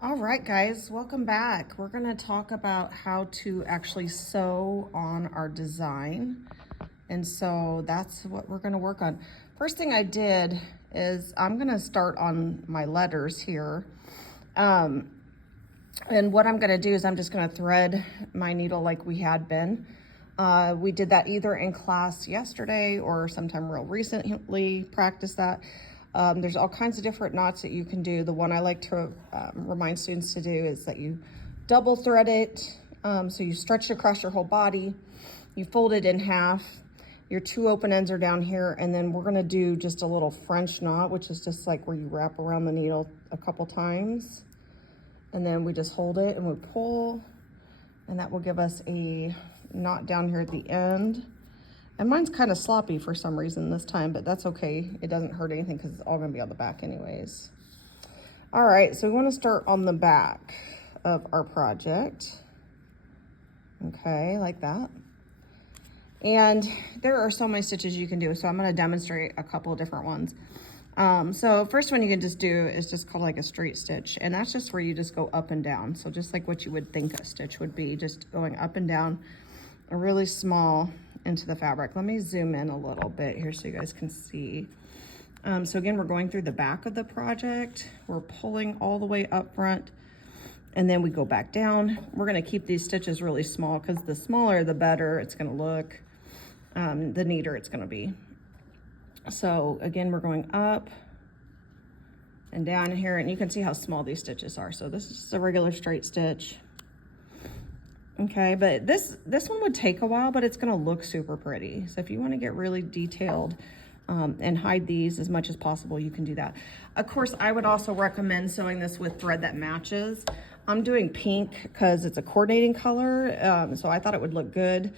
All right, guys, welcome back. We're going to talk about how to actually sew on our design. And so that's what we're going to work on. First thing I did is I'm going to start on my letters here. And what I'm going to do is I'm just going to thread my needle like we had been. We did that either in class yesterday or sometime real recently, practice that. There's all kinds of different knots that you can do. The one I like to remind students to do is that you double thread it. So you stretch it across your whole body, you fold it in half, your two open ends are down here, and then we're gonna do just a little French knot, which is just like where you wrap around the needle a couple times. And then we just hold it and we pull, and that will give us a knot down here at the end. And mine's kind of sloppy for some reason this time, but that's okay. It doesn't hurt anything because it's all gonna be on the back anyways. All right, so we wanna start on the back of our project. Okay, like that. And there are so many stitches you can do, so I'm gonna demonstrate a couple of different ones. So first one you can just do is just called like a straight stitch, and that's just where you just go up and down. So just like what you would think a stitch would be, just going up and down, a really small into the fabric. Let me zoom in a little bit here so you guys can see. So again, we're going through the back of the project. We're pulling all the way up front, and then we go back down. We're gonna keep these stitches really small because the smaller the better it's gonna look, the neater it's gonna be. So again, we're going up and down here, and you can see how small these stitches are. So this is just a regular straight stitch. Okay, but this one would take a while, but it's gonna look super pretty. So if you wanna get really detailed and hide these as much as possible, you can do that. Of course, I would also recommend sewing this with thread that matches. I'm doing pink because it's a coordinating color, so I thought it would look good.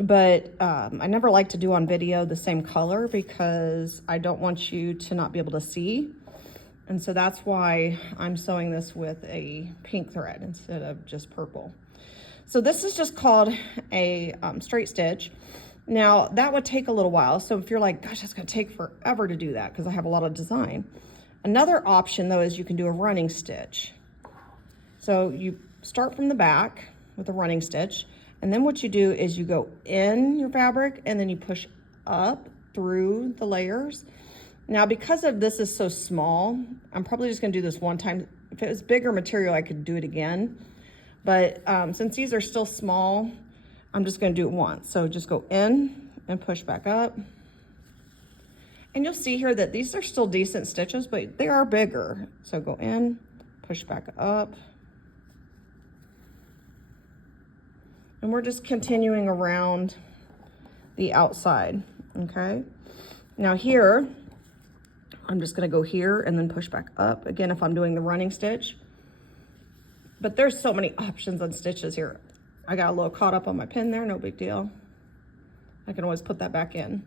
But I never like to do on video the same color because I don't want you to not be able to see. And so that's why I'm sewing this with a pink thread instead of just purple. So this is just called a straight stitch. Now that would take a little while. So if you're like, gosh, it's gonna take forever to do that because I have a lot of design. Another option though is you can do a running stitch. So you start from the back with a running stitch, and then what you do is you go in your fabric and then you push up through the layers. Now because of this is so small, I'm probably just gonna do this one time. If it was bigger material, I could do it again. But since these are still small, I'm just gonna do it once. So just go in and push back up. And you'll see here that these are still decent stitches, but they are bigger. So go in, push back up. And we're just continuing around the outside, okay? Now here, I'm just gonna go here and then push back up. Again, if I'm doing the running stitch. But there's so many options on stitches here. I got a little caught up on my pin there, no big deal. I can always put that back in.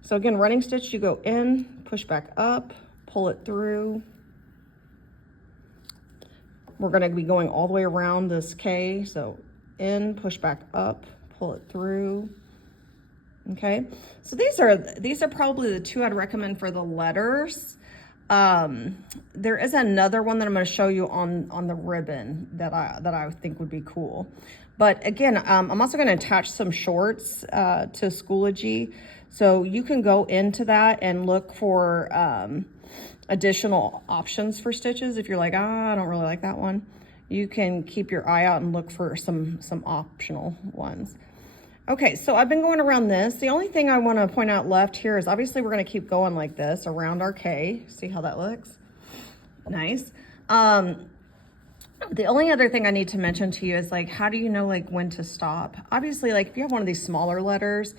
So again, running stitch, you go in, push back up, pull it through. We're gonna be going all the way around this K, so in, push back up, pull it through. Okay, so these are probably the two I'd recommend for the letters. There is another one that I'm going to show you on the ribbon that I think would be cool. But again, I'm also going to attach some shorts to Schoology, so you can go into that and look for additional options for stitches. If you're like, I don't really like that one, you can keep your eye out and look for some optional ones. Okay, so I've been going around this. The only thing I want to point out left here is obviously we're going to keep going like this around our K. See how that looks? Nice. The only other thing I need to mention to you is like, how do you know like when to stop? Obviously, like if you have one of these smaller letters,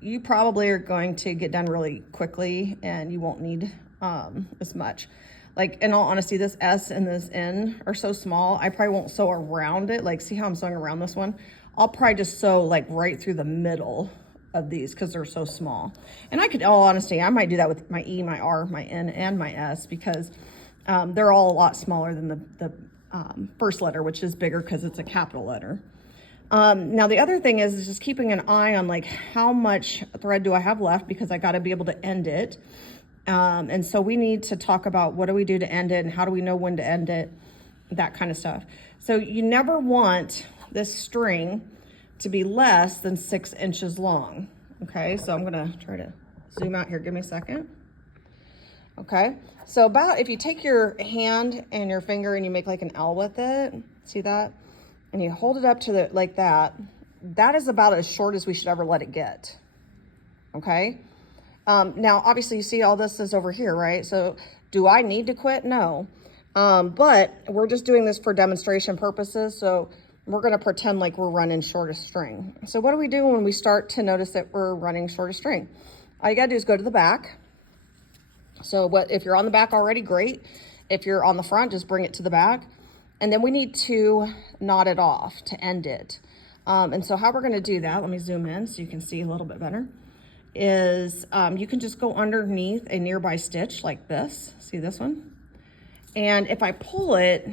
you probably are going to get done really quickly and you won't need as much. Like in all honesty, this S and this N are so small, I probably won't sew around it. Like see how I'm sewing around this one? I'll probably just sew like right through the middle of these because they're so small. And I could, in all honesty, I might do that with my E, my R, my N, and my S because they're all a lot smaller than the first letter, which is bigger because it's a capital letter. Now the other thing is just keeping an eye on like how much thread do I have left because I got to be able to end it. And so we need to talk about what do we do to end it and how do we know when to end it. that kind of stuff. So you never want this string to be less than 6 inches long. Okay, so I'm gonna try to zoom out here, give me a second. Okay, so about, if you take your hand and your finger and you make like an L with it, see that? And you hold it up to the, like that, that is about as short as we should ever let it get. Okay, now obviously you see all this is over here, right? So do I need to quit? No, but we're just doing this for demonstration purposes. So we're gonna pretend like we're running short of string. So what do we do when we start to notice that we're running short of string? All you gotta do is go to the back. So if you're on the back already, great. If you're on the front, just bring it to the back. And then we need to knot it off to end it. And so how we're gonna do that, let me zoom in so you can see a little bit better, is you can just go underneath a nearby stitch like this. See this one? And if I pull it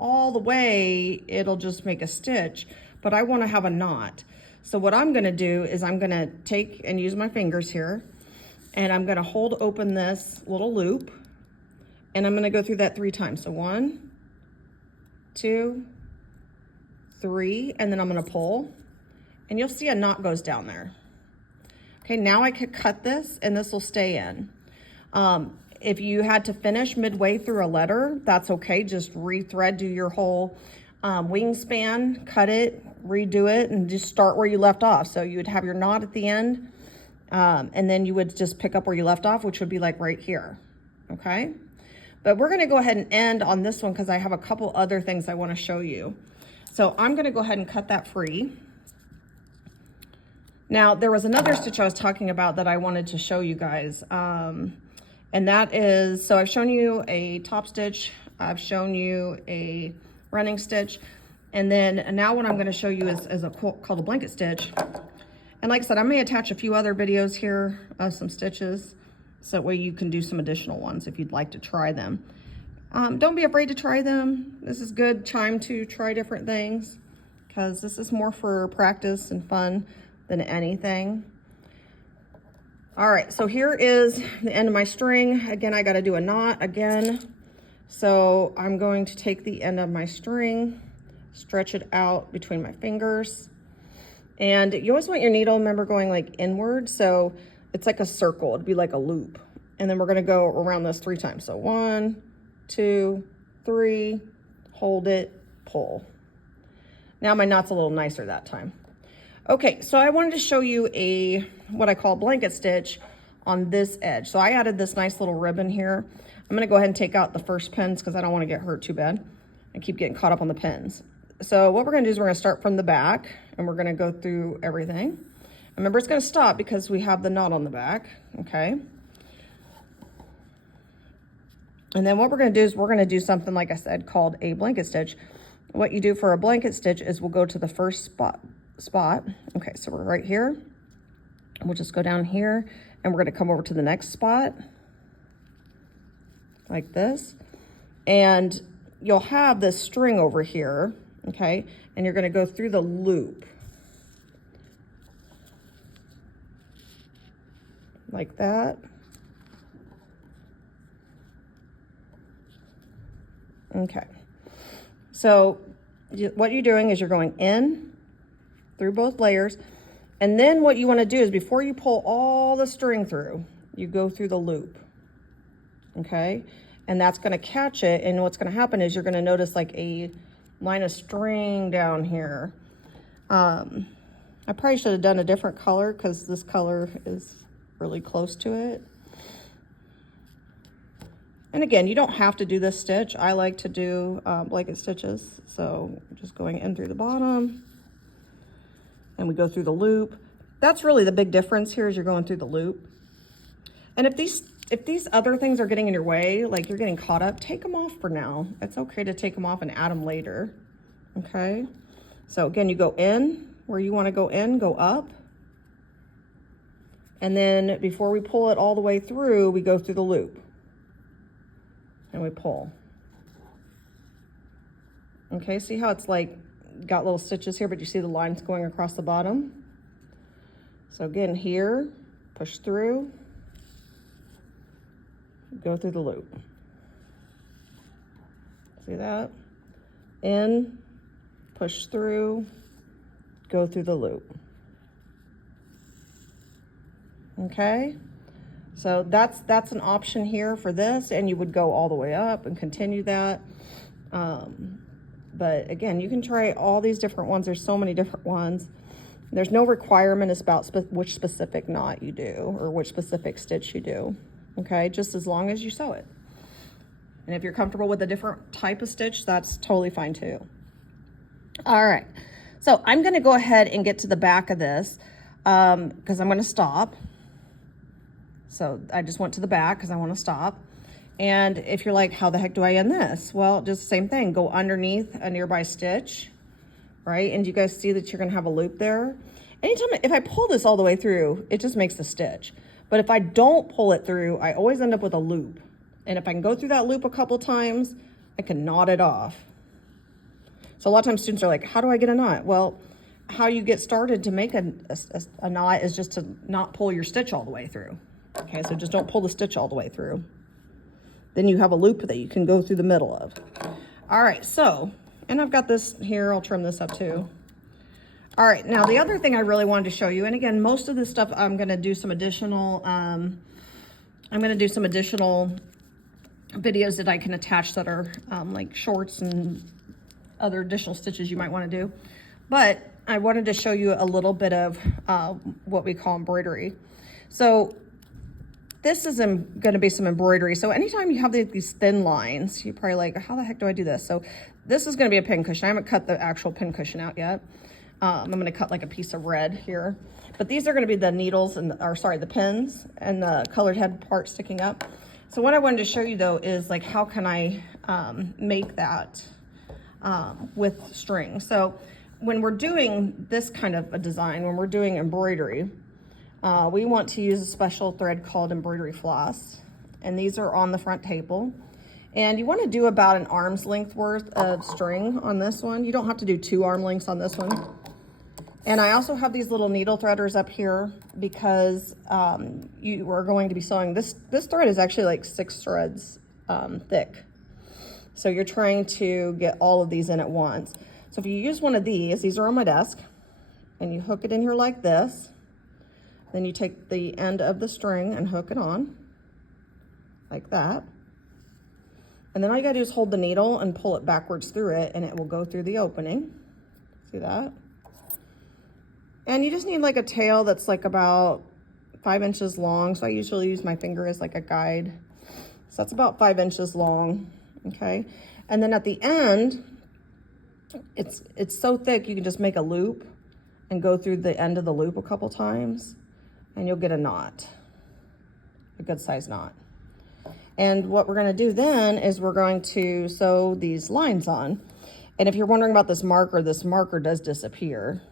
all the way, it'll just make a stitch, but I wanna have a knot. So what I'm gonna do is I'm gonna take and use my fingers here, and I'm gonna hold open this little loop, and I'm gonna go through that 3 times. So 1, 2, 3, and then I'm gonna pull, and you'll see a knot goes down there. Okay, now I could cut this and this will stay in. If you had to finish midway through a letter, that's okay. Just rethread, do your whole wingspan, cut it, redo it, and just start where you left off. So you would have your knot at the end, and then you would just pick up where you left off, which would be like right here, okay? But we're gonna go ahead and end on this one because I have a couple other things I wanna show you. So I'm gonna go ahead and cut that free. Now, there was another stitch I was talking about that I wanted to show you guys. And that is, so I've shown you a top stitch, I've shown you a running stitch, and then now what I'm gonna show you is called a blanket stitch. And like I said, I may attach a few other videos here of some stitches, so that way you can do some additional ones if you'd like to try them. Don't be afraid to try them. This is good time to try different things because this is more for practice and fun than anything. All right, so here is the end of my string. Again, I gotta do a knot again. So I'm going to take the end of my string, stretch it out between my fingers. And you always want your needle, remember, going like inward. So it's like a circle, it'd be like a loop. And then we're gonna go around this 3 times. So 1, 2, 3, hold it, pull. Now my knot's a little nicer that time. Okay, so I wanted to show you what I call blanket stitch on this edge. So I added this nice little ribbon here. I'm gonna go ahead and take out the first pins because I don't wanna get hurt too bad. I keep getting caught up on the pins. So what we're gonna do is we're gonna start from the back and we're gonna go through everything. Remember, it's gonna stop because we have the knot on the back, okay? And then what we're gonna do is we're gonna do something, like I said, called a blanket stitch. What you do for a blanket stitch is we'll go to the first spot. Okay, so we're right here. We'll just go down here and we're gonna come over to the next spot like this. And you'll have this string over here, okay? And you're gonna go through the loop like that. Okay, so what you're doing is you're going in through both layers, and then what you want to do is before you pull all the string through, you go through the loop, okay? And that's going to catch it, and what's going to happen is you're going to notice like a line of string down here. I probably should have done a different color because this color is really close to it. And again, you don't have to do this stitch. I like to do blanket stitches. So just going in through the bottom and we go through the loop. That's really the big difference here is you're going through the loop. And if these other things are getting in your way, like you're getting caught up, take them off for now. It's okay to take them off and add them later, okay? So again, you go in where you wanna go in, go up. And then before we pull it all the way through, we go through the loop. And we pull. Okay, see how it's like got little stitches here, but you see the lines going across the bottom? So again, here, push through, go through the loop. See that? in, push through, go through the loop. Okay, so that's an option here for this, and you would go all the way up and continue that. But again, you can try all these different ones. There's so many different ones. There's no requirement about which specific knot you do or which specific stitch you do. Okay, just as long as you sew it. And if you're comfortable with a different type of stitch, that's totally fine too. All right, so I'm gonna go ahead and get to the back of this because I'm gonna stop. So I just went to the back because I want to stop. And if you're like, how the heck do I end this? Well, just the same thing. Go underneath a nearby stitch, right? And you guys see that you're going to have a loop there. Anytime, if I pull this all the way through, it just makes the stitch. But if I don't pull it through, I always end up with a loop. And if I can go through that loop a couple times, I can knot it off. So a lot of times students are like, how do I get a knot? Well, how you get started to make a knot is just to not pull your stitch all the way through. Okay, so just don't pull the stitch all the way through. Then you have a loop that you can go through the middle of. All right, so, and I've got this here, I'll trim this up too. All right, now the other thing I really wanted to show you, and again, most of this stuff I'm gonna do some additional, videos that I can attach that are like shorts and other additional stitches you might wanna do. But I wanted to show you a little bit of what we call embroidery. So this is going to be some embroidery. So anytime you have these thin lines, you're probably like, how the heck do I do this? So this is going to be a pin cushion. I haven't cut the actual pin cushion out yet. I'm going to cut like a piece of red here. But these are going to be the needles and, the pins and the colored head part sticking up. So what I wanted to show you though is like, how can I make that with string? So when we're doing this kind of a design, when we're doing embroidery, we want to use a special thread called embroidery floss, and these are on the front table. And you want to do about an arm's length worth of string on this one. You don't have to do 2 arm lengths on this one. And I also have these little needle threaders up here because you are going to be sewing. This thread is actually like 6 threads thick. So you're trying to get all of these in at once. So if you use one of these are on my desk, and you hook it in here like this. Then you take the end of the string and hook it on like that. And then all you gotta do is hold the needle and pull it backwards through it, and it will go through the opening. See that? And you just need like a tail that's like about 5 inches long. So I usually use my finger as like a guide. So that's about 5 inches long, okay? And then at the end, it's so thick you can just make a loop and go through the end of the loop a couple times, and you'll get a knot, a good size knot. And what we're gonna do then is we're going to sew these lines on. And if you're wondering about this marker does disappear.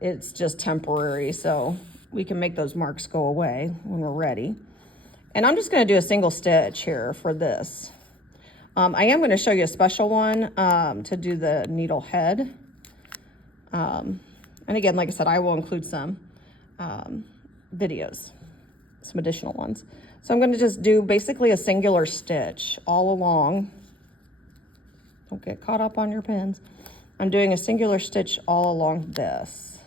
It's just temporary, so we can make those marks go away when we're ready. And I'm just gonna do a single stitch here for this. I am gonna show you a special one to do the needle head. And again, like I said, I will include some videos, some additional ones. So I'm going to just do basically a singular stitch all along. Don't get caught up on your pins. I'm doing a singular stitch all along this.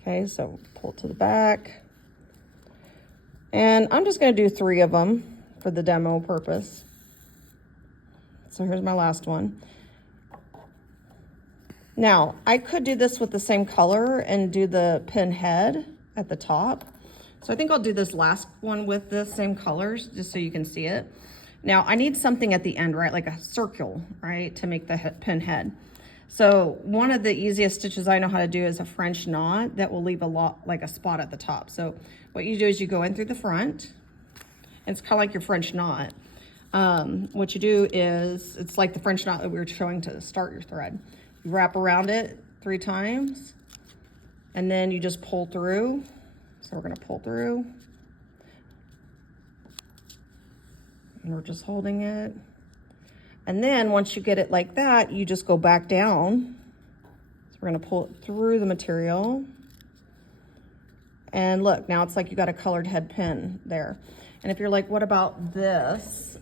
Okay, so pull to the back. And I'm just going to do 3 of them for the demo purpose. So here's my last one. Now, I could do this with the same color and do the pin head at the top. So I think I'll do this last one with the same colors just so you can see it. Now, I need something at the end, right? Like a circle, right? To make the pin head. So one of the easiest stitches I know how to do is a French knot that will leave like a spot at the top. So what you do is you go in through the front. It's kind of like your French knot. What you do is, it's like the French knot that we were showing to start your thread. You wrap around it 3 times, and then you just pull through. So we're gonna pull through. And we're just holding it. And then once you get it like that, you just go back down. So we're gonna pull it through the material. And look, now it's like you got a colored head pin there. And if you're like, what about this?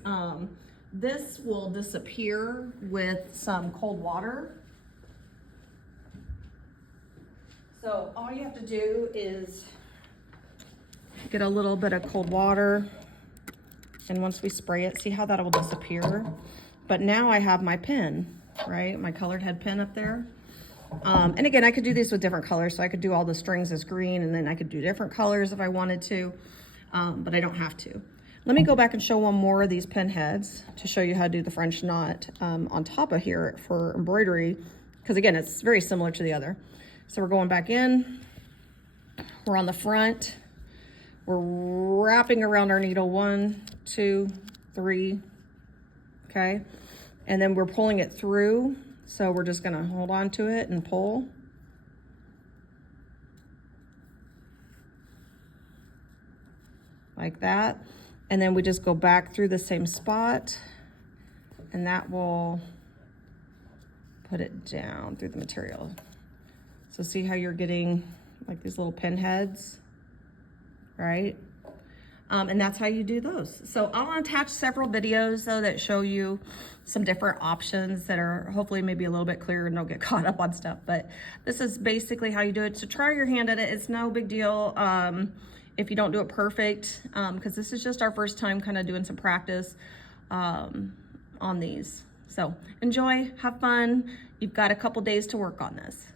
this will disappear with some cold water. So all you have to do is get a little bit of cold water, and once we spray it, see how that will disappear? But now I have my pen, right? My colored head pen up there. And again, I could do these with different colors, so I could do all the strings as green, and then I could do different colors if I wanted to, but I don't have to. Let me go back and show one more of these pen heads to show you how to do the French knot on top of here for embroidery, because again, it's very similar to the other. So we're going back in, we're on the front, we're wrapping around our needle 1, 2, 3, okay? And then we're pulling it through. So we're just gonna hold on to it and pull. Like that. And then we just go back through the same spot, and that will put it down through the material. So see how you're getting like these little pin heads, right? And that's how you do those. So I'll attach several videos though that show you some different options that are hopefully maybe a little bit clearer and don't get caught up on stuff. But this is basically how you do it. So try your hand at it. It's no big deal if you don't do it perfect, because this is just our first time kind of doing some practice on these. So enjoy, have fun. You've got a couple days to work on this.